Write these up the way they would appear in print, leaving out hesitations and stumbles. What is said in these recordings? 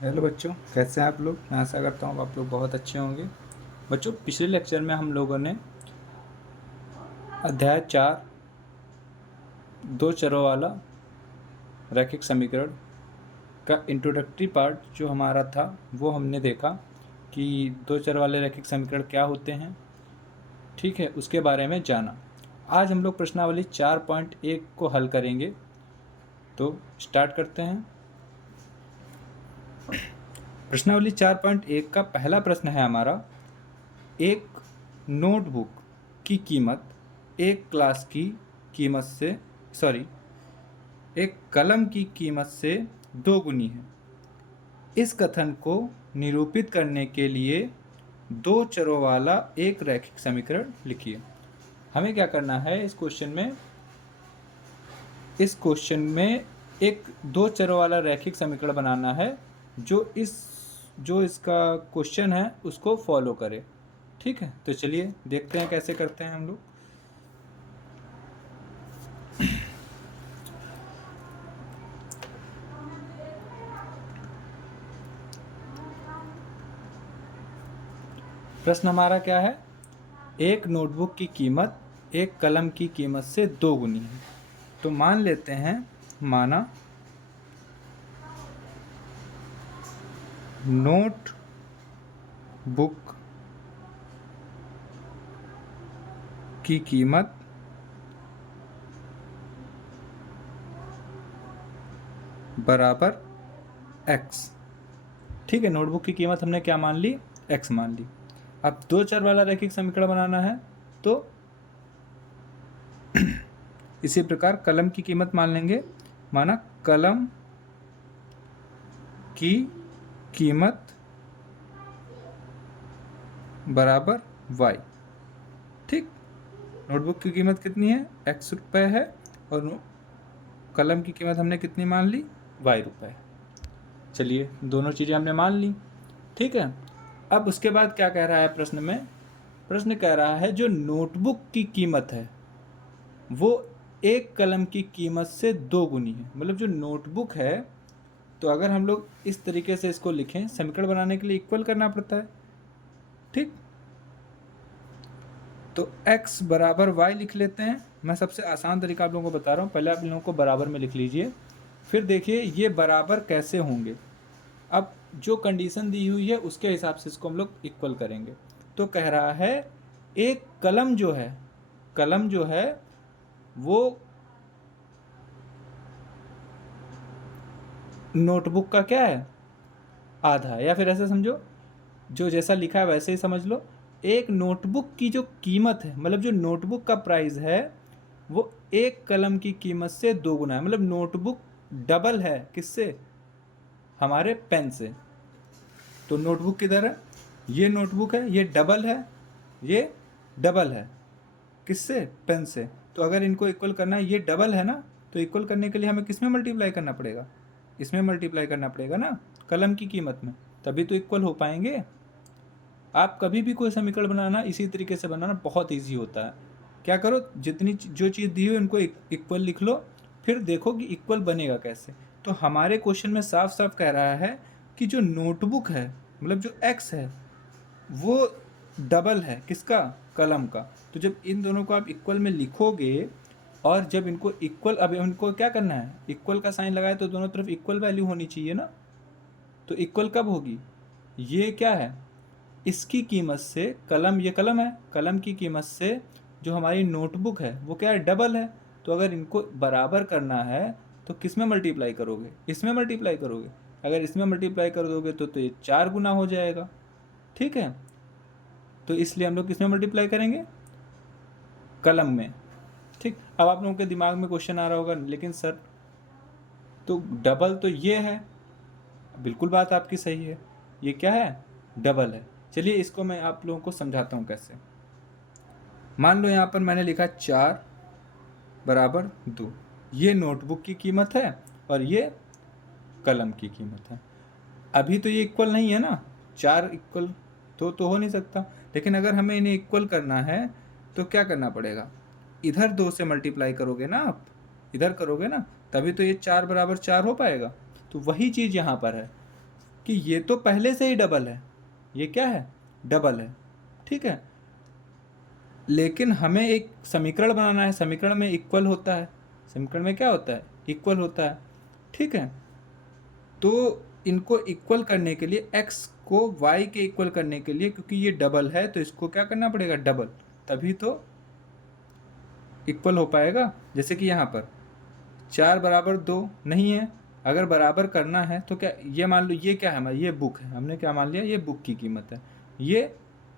Hello बच्चों, कैसे हैं आप लोग। मैं आशा करता हूँ आप लोग बहुत अच्छे होंगे। बच्चों, पिछले लेक्चर में हम लोगों ने अध्याय 4 दो चरों वाला रैखिक समीकरण का इंट्रोडक्टरी पार्ट जो हमारा था वो हमने देखा कि दो चर वाले रैखिक समीकरण क्या होते हैं। ठीक है, उसके बारे में जाना। आज हम लोग प्रश्नावली 4.1 को हल करेंगे। तो स्टार्ट करते हैं। प्रश्नावली 4.1 का पहला प्रश्न है हमारा, एक नोटबुक की कीमत एक क्लास की कीमत से एक कलम की कीमत से दोगुनी है। इस कथन को निरूपित करने के लिए दो चरों वाला एक रैखिक समीकरण लिखिए। हमें क्या करना है इस क्वेश्चन में एक दो चरों वाला रैखिक समीकरण बनाना है जो इसका क्वेश्चन है उसको फॉलो करे। ठीक है, तो चलिए देखते हैं कैसे करते हैं हम लोग। प्रश्न हमारा क्या है, एक नोटबुक की कीमत एक कलम की कीमत से दोगुनी है। तो मान लेते हैं, माना नोट बुक की कीमत बराबर x। ठीक है, नोटबुक की कीमत हमने क्या मान ली, x मान ली। अब दो चर वाला रैखिक समीकरण बनाना है तो इसी प्रकार कलम की कीमत मान लेंगे। माना कलम की कीमत बराबर y। ठीक, नोटबुक की कीमत कितनी है, x रुपये है, और कलम की कीमत हमने कितनी मान ली, y रुपये। चलिए, दोनों चीज़ें हमने मान ली। ठीक है, अब उसके बाद क्या कह रहा है प्रश्न में, प्रश्न कह रहा है जो नोटबुक की कीमत है वो एक कलम की कीमत से दोगुनी है। मतलब जो नोटबुक है, तो अगर हम लोग इस तरीके से इसको लिखें, समीकरण बनाने के लिए इक्वल करना पड़ता है। ठीक, तो x बराबर y लिख लेते हैं। मैं सबसे आसान तरीका आप लोगों को बता रहा हूँ, पहले आप इन लोगों को बराबर में लिख लीजिए, फिर देखिए ये बराबर कैसे होंगे। अब जो कंडीशन दी हुई है उसके हिसाब से इसको हम लोग इक्वल करेंगे। तो कह रहा है एक कलम जो है वो नोटबुक का क्या है, आधा है। या फिर ऐसे समझो, जो जैसा लिखा है वैसे ही समझ लो। एक नोटबुक की जो कीमत है, मतलब जो नोटबुक का प्राइस है वो एक कलम की कीमत से दोगुना है। मतलब नोटबुक डबल है किससे, हमारे पेन से। तो नोटबुक किधर है, ये नोटबुक है, ये डबल है, ये डबल है किससे, पेन से। तो अगर इनको इक्वल करना है, ये डबल है ना, तो इक्वल करने के लिए हमें किस में मल्टीप्लाई करना पड़ेगा, इसमें मल्टीप्लाई करना पड़ेगा ना, कलम की कीमत में, तभी तो इक्वल हो पाएंगे। आप कभी भी कोई समीकरण बनाना इसी तरीके से बनाना बहुत ईजी होता है। क्या करो, जितनी जो चीज़ दी हो उनको इक्वल लिख लो, फिर देखो कि इक्वल बनेगा कैसे। तो हमारे क्वेश्चन में साफ साफ कह रहा है कि जो नोटबुक है, मतलब जो एक्स है, वो डबल है किसका, कलम का। तो जब इन दोनों को आप इक्वल में लिखोगे, और जब इनको इक्वल, अब इनको क्या करना है, इक्वल का साइन लगाए तो दोनों तरफ इक्वल वैल्यू होनी चाहिए ना। तो इक्वल कब होगी, ये क्या है, इसकी कीमत से कलम, ये कलम है, कलम की कीमत से जो हमारी नोटबुक है वो क्या है, डबल है। तो अगर इनको बराबर करना है तो किस में मल्टीप्लाई करोगे, इसमें मल्टीप्लाई करोगे। अगर इसमें मल्टीप्लाई कर दोगे तो ये 4 गुना हो जाएगा। ठीक है, तो इसलिए हम लोग किस में मल्टीप्लाई करेंगे, कलम में। ठीक, अब आप लोगों के दिमाग में क्वेश्चन आ रहा होगा, लेकिन सर तो डबल तो ये है। बिल्कुल, बात आपकी सही है, ये क्या है, डबल है। चलिए इसको मैं आप लोगों को समझाता हूँ कैसे। मान लो यहाँ पर मैंने लिखा 4 बराबर 2, ये नोटबुक की कीमत है और ये कलम की कीमत है। अभी तो ये इक्वल नहीं है ना, 4 इक्वल तो हो नहीं सकता। लेकिन अगर हमें इन्हें इक्वल करना है तो क्या करना पड़ेगा, इधर 2 से मल्टीप्लाई करोगे ना, आप इधर करोगे ना, तभी तो ये 4 बराबर 4 हो पाएगा। तो वही चीज़ यहाँ पर है, कि ये तो पहले से ही डबल है, ये क्या है, डबल है, ठीक है। लेकिन हमें एक समीकरण बनाना है, समीकरण में इक्वल होता है, समीकरण में क्या होता है, इक्वल होता है, ठीक है। तो इनको इक्वल करने के लिए x को y के इक्वल करने के लिए, क्योंकि ये डबल है तो इसको क्या करना पड़ेगा, डबल, तभी तो इक्वल हो पाएगा। जैसे कि यहाँ पर 4 बराबर 2 नहीं है, अगर बराबर करना है तो क्या, ये मान लो ये क्या है हमारा, ये बुक है, हमने क्या मान लिया, ये बुक की कीमत है, ये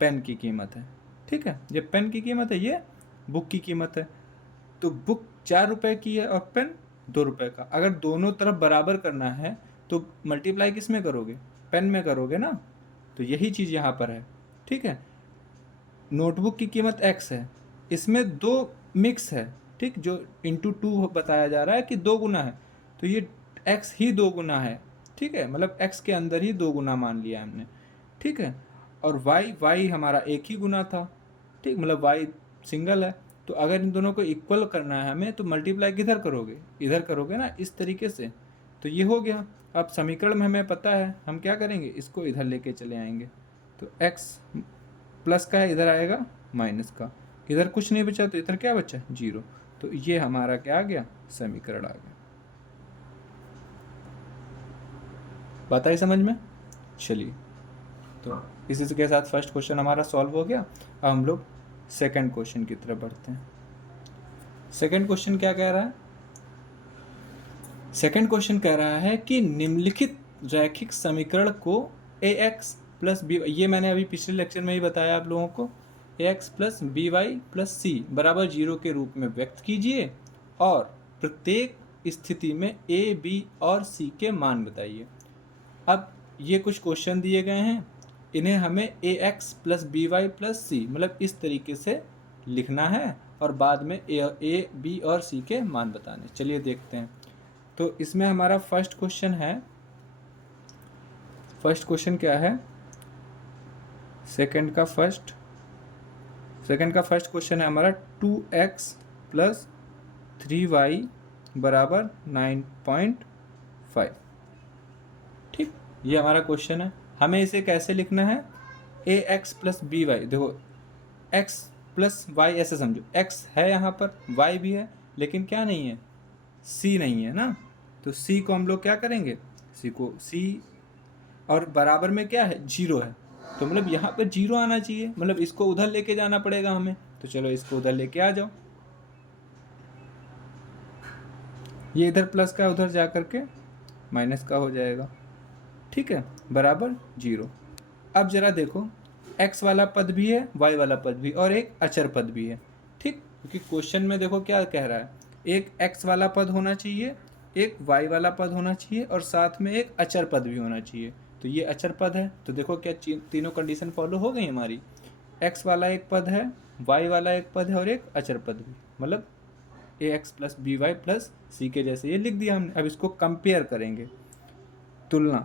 पेन की कीमत है, ठीक है, ये पेन की कीमत है, ये बुक की कीमत है। तो बुक 4 रुपये की है और पेन 2 रुपये का। अगर दोनों तरफ बराबर करना है तो मल्टीप्लाई किस में करोगे, पेन में करोगे ना। तो यही चीज़ यहाँ पर है, ठीक है। नोटबुक की कीमत x है, इसमें 2 मिक्स है, ठीक, जो इंटू 2 बताया जा रहा है कि 2 गुना है, तो ये x ही 2 गुना है, ठीक है, मतलब x के अंदर ही 2 गुना मान लिया हमने, ठीक है। और y हमारा एक ही गुना था, ठीक, मतलब y सिंगल है। तो अगर इन दोनों को इक्वल करना है हमें तो मल्टीप्लाई किधर करोगे, इधर करोगे ना, इस तरीके से। तो ये हो गया। अब समीकरण में हमें पता है हम क्या करेंगे, इसको इधर लेके चले आएंगे। तो x प्लस का है, इधर आएगा माइनस का, इधर कुछ नहीं बचा तो इधर क्या बचा, 0। तो ये हमारा क्या आ गया, समीकरण आ गया। बात आई समझ में। चलिए, तो इसी के साथ फर्स्ट क्वेश्चन हमारा सॉल्व हो गया। अब हम लोग सेकंड क्वेश्चन की तरफ बढ़ते हैं। सेकंड क्वेश्चन क्या कह रहा है, सेकंड क्वेश्चन कह रहा है कि निम्नलिखित रैखिक समीकरण को ax प्लस बी, ये मैंने अभी पिछले लेक्चर में ही बताया आप लोगों को, ax plus b y plus c बराबर 0 के रूप में व्यक्त कीजिए और प्रत्येक स्थिति में a, b और c के मान बताइए। अब ये कुछ क्वेश्चन दिए गए हैं, इन्हें हमें ax plus b y plus c मतलब इस तरीके से लिखना है और बाद में a, b और c के मान बताने। चलिए देखते हैं। तो इसमें हमारा फर्स्ट क्वेश्चन है, फर्स्ट क्वेश्चन क्या है, सेकंड का फर्स्ट क्वेश्चन है हमारा 2x प्लस 3y बराबर 9.5, ठीक, ये हमारा क्वेश्चन है। हमें इसे कैसे लिखना है, ax प्लस बी वाई, देखो x प्लस वाई ऐसे समझो, x है यहाँ पर, y भी है, लेकिन क्या नहीं है, c नहीं है ना। तो c को हम लोग क्या करेंगे, c और बराबर में क्या है, 0 है, तो मतलब यहाँ पर 0 आना चाहिए, मतलब इसको उधर लेके जाना पड़ेगा हमें। तो चलो इसको उधर लेके आ जाओ, ये इधर प्लस का उधर जा करके माइनस का हो जाएगा, ठीक है, बराबर 0। अब जरा देखो, x वाला पद भी है, y वाला पद भी, और एक अचर पद भी है, ठीक, क्योंकि क्वेश्चन में देखो क्या कह रहा है, एक x वाला पद होना चाहिए, एक y वाला पद होना चाहिए और साथ में एक अचर पद भी होना चाहिए। तो ये अचर पद है, तो देखो क्या तीनों कंडीशन फॉलो हो गई हमारी, x वाला एक पद है, y वाला एक पद है और एक अचर पद भी, मतलब ax plus b y plus c के जैसे ये लिख दिया हमने। अब इसको कंपेयर करेंगे, तुलना,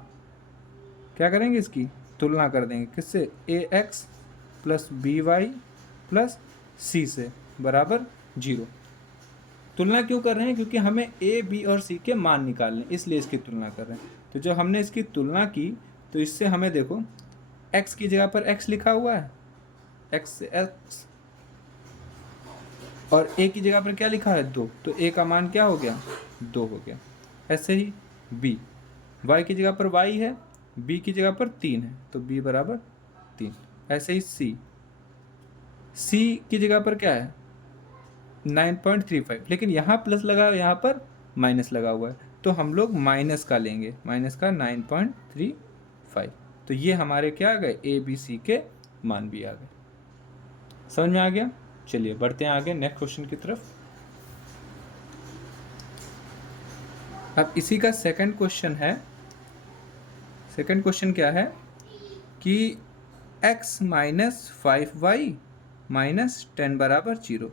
क्या करेंगे, इसकी तुलना कर देंगे किससे, ax plus b y plus c से बराबर 0। तुलना क्यों कर रहे हैं, क्योंकि हमें a, b और c के मान निकालने, इसलिए इसकी तुलना कर रहे हैं। तो जब हमने इसकी तुलना की तो इससे हमें देखो x की जगह पर x लिखा हुआ है, x से x, और a की जगह पर क्या लिखा है, 2, तो a का मान क्या हो गया, 2 हो गया। ऐसे ही b, y की जगह पर y है, b की जगह पर 3 है, तो b बराबर 3। ऐसे ही c की जगह पर क्या है, 9.35, लेकिन यहाँ प्लस लगा, यहाँ पर माइनस लगा हुआ है, तो हम लोग माइनस का लेंगे, माइनस का 9.35। तो ये हमारे क्या आ गए, ए बी सी के मान भी आ गए। समझ में आ गया। चलिए बढ़ते हैं आगे नेक्स्ट क्वेश्चन की तरफ। अब इसी का सेकंड क्वेश्चन है, सेकंड क्वेश्चन क्या है कि x माइनस 5y माइनस 10 बराबर 0।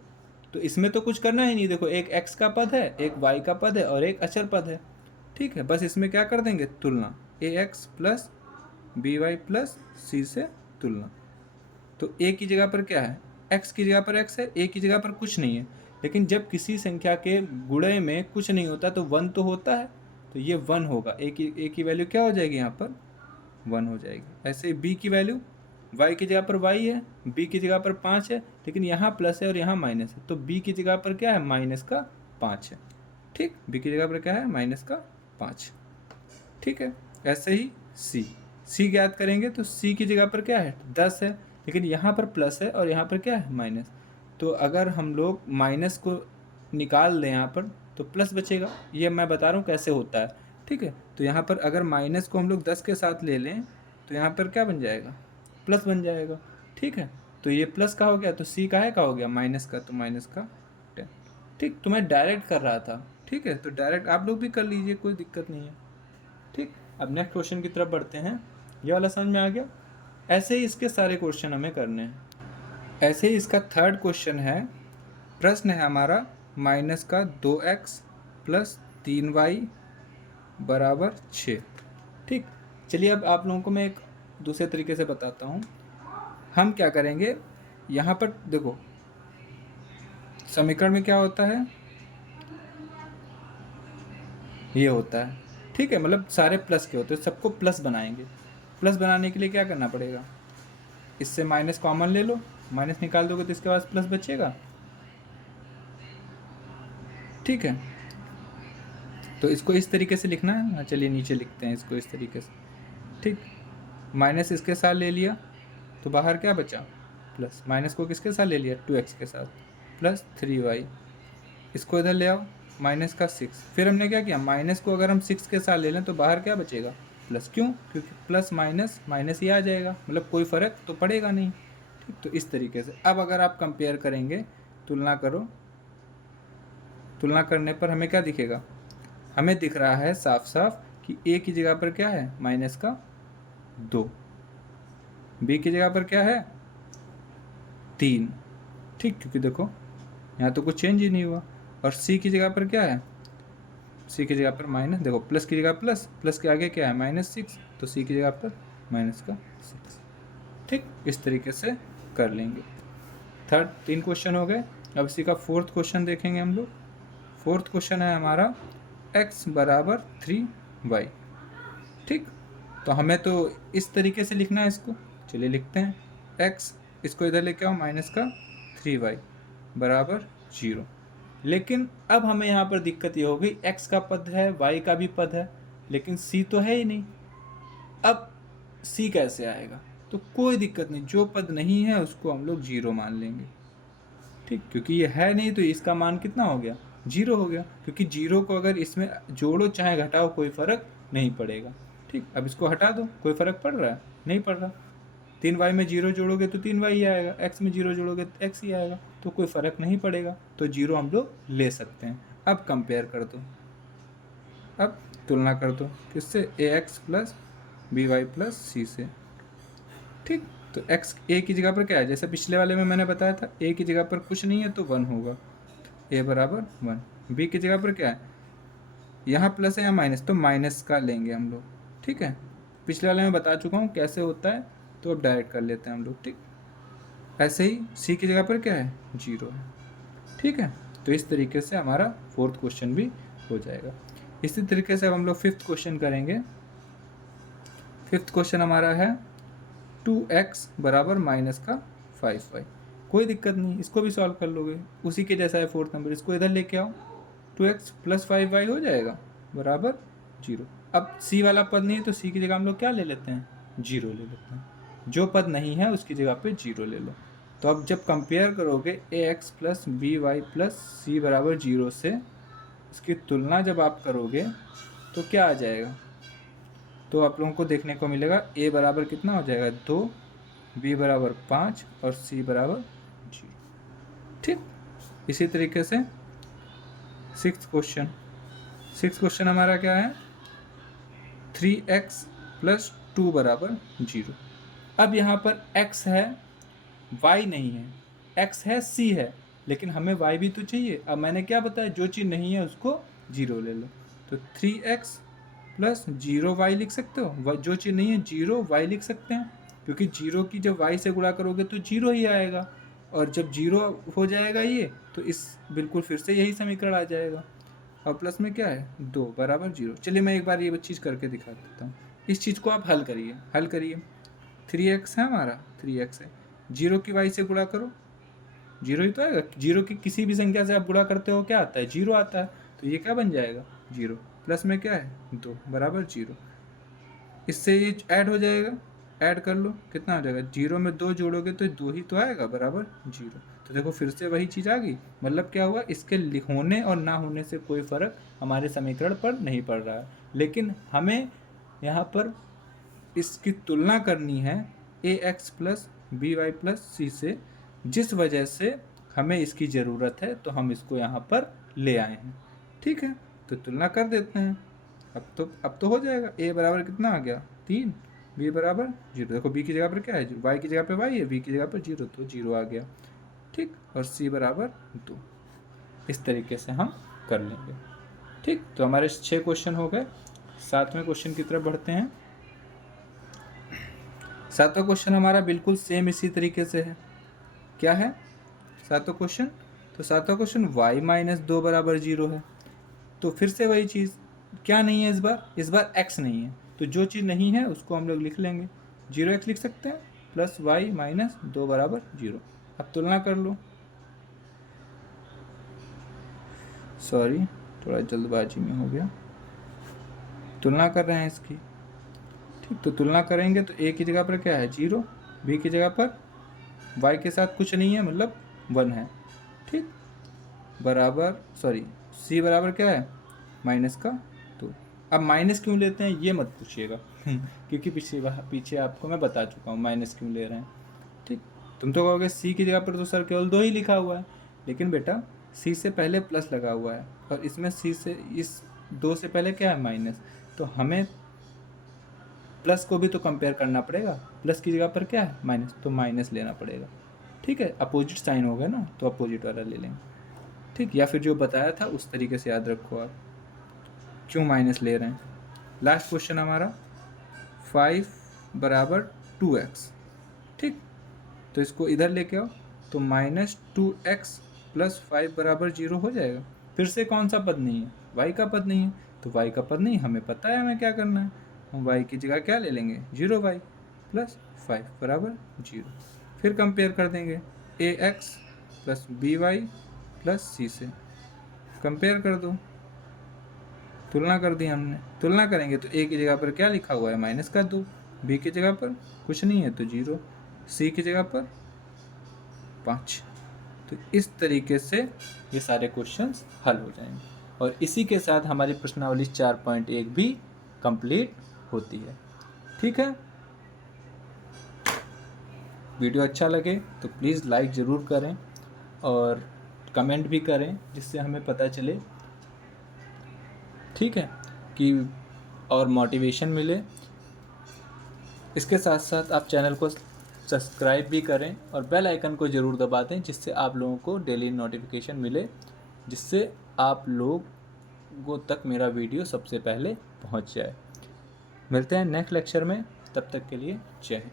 तो इसमें तो कुछ करना ही नहीं, देखो एक x का पद है, एक y का पद है और एक अचर पद है, ठीक है। बस इसमें क्या कर देंगे, तुलना, ax plus b y plus c से तुलना। तो a की जगह पर क्या है, x की जगह पर x है, a की जगह पर कुछ नहीं है, लेकिन जब किसी संख्या के गुणे में कुछ नहीं होता तो 1 तो होता है, तो ये 1 होगा, a की वैल्यू क्या हो जाएगी यहाँ पर 1 हो जाएगी। ऐसे b की वैल्यू y की जगह पर y है, b की जगह पर 5 है, लेकिन यहाँ प्लस है और यहाँ माइनस है, तो b की जगह पर क्या है, माइनस का 5 है। ठीक, b की जगह पर क्या है, माइनस का 5। ठीक है, ऐसे ही c ज्ञात करेंगे तो c की जगह पर क्या है, 10 है, लेकिन यहाँ पर प्लस है और यहाँ पर क्या है, माइनस। तो अगर हम लोग माइनस को निकाल दें यहाँ पर तो प्लस बचेगा। ये मैं बता रहा हूँ कैसे होता है। ठीक है, तो यहाँ पर अगर माइनस को हम लोग 10 के साथ ले लें तो यहाँ पर क्या बन जाएगा, प्लस बन जाएगा। ठीक है, तो ये प्लस का हो गया, तो सी का है का हो गया, माइनस का, तो माइनस का 10। ठीक, तो मैं डायरेक्ट कर रहा था। ठीक है, तो डायरेक्ट आप लोग भी कर लीजिए, कोई दिक्कत नहीं है। ठीक, अब नेक्स्ट क्वेश्चन की तरफ बढ़ते हैं। ये वाला समझ में आ गया। ऐसे ही इसके सारे क्वेश्चन हमें करने हैं। ऐसे ही इसका थर्ड क्वेश्चन है, प्रश्न है हमारा माइनस का 2x प्लस 3y बराबर 6। ठीक, चलिए अब आप लोगों को मैं एक दूसरे तरीके से बताता हूँ। हम क्या करेंगे, यहाँ पर देखो समीकरण में क्या होता है, ये होता है। ठीक है, मतलब सारे प्लस के होते हैं, सबको प्लस बनाएंगे। प्लस बनाने के लिए क्या करना पड़ेगा, इससे माइनस कॉमन ले लो, माइनस निकाल दोगे तो इसके पास प्लस बचेगा। ठीक है, तो इसको इस तरीके से लिखना है। हाँ, चलिए नीचे लिखते हैं इसको इस तरीके से। ठीक, माइनस इसके साथ ले लिया तो बाहर क्या बचा, प्लस। माइनस को किसके साथ ले लिया, 2x के साथ, प्लस 3y। इसको इधर ले आओ, माइनस का 6। फिर हमने क्या किया, माइनस को अगर हम 6 के साथ ले लें तो बाहर क्या बचेगा, प्लस। क्यों, क्योंकि प्लस माइनस माइनस ही आ जाएगा, मतलब कोई फ़र्क तो पड़ेगा नहीं। ठीक, तो इस तरीके से अब अगर आप कंपेयर करेंगे, तुलना करो, तुलना करने पर हमें क्या दिखेगा, हमें दिख रहा है साफ साफ कि a की जगह पर क्या है, माइनस का 2, b की जगह पर क्या है, 3। ठीक, क्योंकि देखो यहाँ तो कुछ चेंज ही नहीं हुआ। और c की जगह पर क्या है, c की जगह पर माइनस, देखो प्लस की जगह प्लस, प्लस के आगे क्या है, -6, तो c की जगह पर माइनस का 6। ठीक, इस तरीके से कर लेंगे। थर्ड 3 क्वेश्चन हो गए। अब इसी का फोर्थ क्वेश्चन देखेंगे हम लोग। फोर्थ क्वेश्चन है हमारा x बराबर 3y। ठीक, तो हमें तो इस तरीके से लिखना है इसको, चलिए लिखते हैं। x, इसको इधर लेके आओ, माइनस का 3y बराबर 0। लेकिन अब हमें यहाँ पर दिक्कत ये हो गई, x का पद है, y का भी पद है, लेकिन c तो है ही नहीं। अब c कैसे आएगा, तो कोई दिक्कत नहीं, जो पद नहीं है उसको हम लोग 0 मान लेंगे। ठीक, क्योंकि ये है नहीं तो इसका मान कितना हो गया, 0 हो गया, क्योंकि 0 को अगर इसमें जोड़ो चाहे घटाओ कोई फ़र्क नहीं पड़ेगा। ठीक, अब इसको हटा दो, कोई फ़र्क पड़ रहा है, नहीं पड़ रहा। 3y में 0 जोड़ोगे तो 3y ही आएगा, x में 0 जोड़ोगे तो x ही आएगा, तो कोई फ़र्क नहीं पड़ेगा, तो 0 हम लोग ले सकते हैं। अब कंपेयर कर दो, अब तुलना कर दो किससे, ax plus by plus c से। ठीक, तो x a की जगह पर क्या है, जैसे पिछले वाले में मैंने बताया था, a की जगह पर कुछ नहीं है तो 1 होगा, a बराबर 1। b की जगह पर क्या है, यहाँ प्लस है या माइनस, तो माइनस का लेंगे हम लोग। ठीक है, पिछले वाले में बता चुका हूँ कैसे होता है, तो अब डायरेक्ट कर लेते हैं हम लोग। ठीक, ऐसे ही c की जगह पर क्या है, 0 है। ठीक है, तो इस तरीके से हमारा फोर्थ क्वेश्चन भी हो जाएगा। इसी तरीके से अब हम लोग फिफ्थ क्वेश्चन करेंगे। फिफ्थ क्वेश्चन हमारा है 2x बराबर माइनस का 5y। कोई दिक्कत नहीं, इसको भी सॉल्व कर लोगे, उसी के जैसा है फोर्थ नंबर, इसको इधर लेके आओ, 2x प्लस 5y हो जाएगा बराबर 0। अब c वाला पद नहीं है तो c की जगह हम लोग क्या ले लेते हैं, 0 ले लेते हैं। जो पद नहीं है उसकी जगह पे 0 ले लो। तो अब जब कंपेयर करोगे ax plus by plus c बराबर 0 से, इसकी तुलना जब आप करोगे तो क्या आ जाएगा, तो आप लोगों को देखने को मिलेगा a बराबर कितना हो जाएगा, 2, b बराबर 5 और c बराबर 0। ठीक, इसी तरीके से सिक्स्थ क्वेश्चन हमारा क्या है, 3x प्लस 2 बराबर 0। अब यहाँ पर x है, y नहीं है, x है, c है, लेकिन हमें y भी तो चाहिए। अब मैंने क्या बताया, जो चीज़ नहीं है उसको 0 ले लो, तो 3x प्लस 0y लिख सकते हो, जो चीज़ नहीं है 0y लिख सकते हैं, क्योंकि 0 की जब y से गुणा करोगे तो 0 ही आएगा, और जब 0 हो जाएगा ये, तो इस बिल्कुल फिर से यही समीकरण आ जाएगा। और प्लस में क्या है, 2 बराबर 0। चलिए मैं एक बार ये चीज़ करके दिखा देता हूँ। इस चीज़ को आप हल करिए 3x है हमारा, 3x है, 0 की y से गुणा करो, 0 ही तो आएगा। 0 की किसी भी संख्या से आप गुणा करते हो क्या आता है, 0 आता है। तो ये क्या बन जाएगा, 0 प्लस में क्या है 2 बराबर 0। इससे ये ऐड हो जाएगा, ऐड कर लो, कितना हो जाएगा, 0 में 2 जोड़ोगे तो 2 ही तो आएगा बराबर 0। तो देखो फिर से वही चीज़ आ गई, मतलब क्या हुआ, इसके होने और ना होने से कोई फ़र्क हमारे समीकरण पर नहीं पड़ रहा है। लेकिन हमें यहाँ पर इसकी तुलना करनी है ax plus b y plus c से, जिस वजह से हमें इसकी ज़रूरत है, तो हम इसको यहाँ पर ले आए हैं। ठीक है, तो तुलना कर देते हैं। अब तो हो जाएगा। a बराबर कितना आ गया 3, b बराबर 0। देखो b की जगह पर क्या है, y की जगह पर y है, v की जगह पर 0, तो 0 आ गया। ठीक, और c बराबर 2। इस तरीके से हम कर लेंगे। ठीक, तो हमारे 6 क्वेश्चन हो गए। 7वें क्वेश्चन की तरफ बढ़ते हैं। 7वां क्वेश्चन हमारा बिल्कुल सेम इसी तरीके से है। क्या है 7वां क्वेश्चन, तो 7वां क्वेश्चन y माइनस 2 बराबर 0 है। तो फिर से वही चीज़, क्या नहीं है इस बार x नहीं है, तो जो चीज़ नहीं है उसको हम लोग लिख लेंगे, 0x लिख सकते हैं, प्लस y माइनस 2 बराबर 0। अब तुलना कर लो, सॉरी थोड़ा जल्दबाजी में हो गया, तुलना कर रहे हैं इसकी। ठीक, तो तुलना करेंगे तो a की जगह पर क्या है 0, b की जगह पर y के साथ कुछ नहीं है मतलब 1 है। ठीक, बराबर सॉरी c बराबर क्या है माइनस का 2। अब माइनस क्यों लेते हैं ये मत पूछिएगा क्योंकि पीछे आपको मैं बता चुका हूँ माइनस क्यों ले रहे हैं। ठीक, तुम तो कहोगे c की जगह पर तो सर केवल 2 ही लिखा हुआ है, लेकिन बेटा c से पहले प्लस लगा हुआ है और इसमें c से इस 2 से पहले क्या है माइनस, तो हमें प्लस को भी तो कंपेयर करना पड़ेगा, प्लस की जगह पर क्या है माइनस, तो माइनस लेना पड़ेगा। ठीक है, अपोजिट साइन हो गया ना, तो अपोजिट वाला ले लेंगे। ठीक, या फिर जो बताया था उस तरीके से याद रखो आप क्यों माइनस ले रहे हैं। लास्ट क्वेश्चन हमारा 5 बराबर 2x। ठीक, तो इसको इधर लेके आओ, तो माइनस 2x प्लस 5 बराबर 0 हो जाएगा। फिर से कौन सा पद नहीं है, y का पद नहीं है, तो y का पद नहीं, हमें पता है हमें क्या करना है, हम y की जगह क्या ले लेंगे 0y प्लस 5 बराबर 0। फिर कंपेयर कर देंगे ax plus by plus c से, कंपेयर कर दो, तुलना कर दी हमने। तुलना करेंगे तो a की जगह पर क्या लिखा हुआ है माइनस का 2, b की जगह पर कुछ नहीं है तो 0, c की जगह पर 5। तो इस तरीके से ये सारे क्वेश्चंस हल हो जाएंगे और इसी के साथ हमारी प्रश्नावली 4.1 भी कंप्लीट होती है। ठीक है, वीडियो अच्छा लगे तो प्लीज़ लाइक ज़रूर करें और कमेंट भी करें, जिससे हमें पता चले, ठीक है, कि और मोटिवेशन मिले। इसके साथ साथ आप चैनल को सब्सक्राइब भी करें और बेल आइकन को ज़रूर दबा दें, जिससे आप लोगों को डेली नोटिफिकेशन मिले, जिससे आप लोगों तक मेरा वीडियो सबसे पहले पहुंच जाए। मिलते हैं नेक्स्ट लेक्चर में, तब तक के लिए जय हिंद।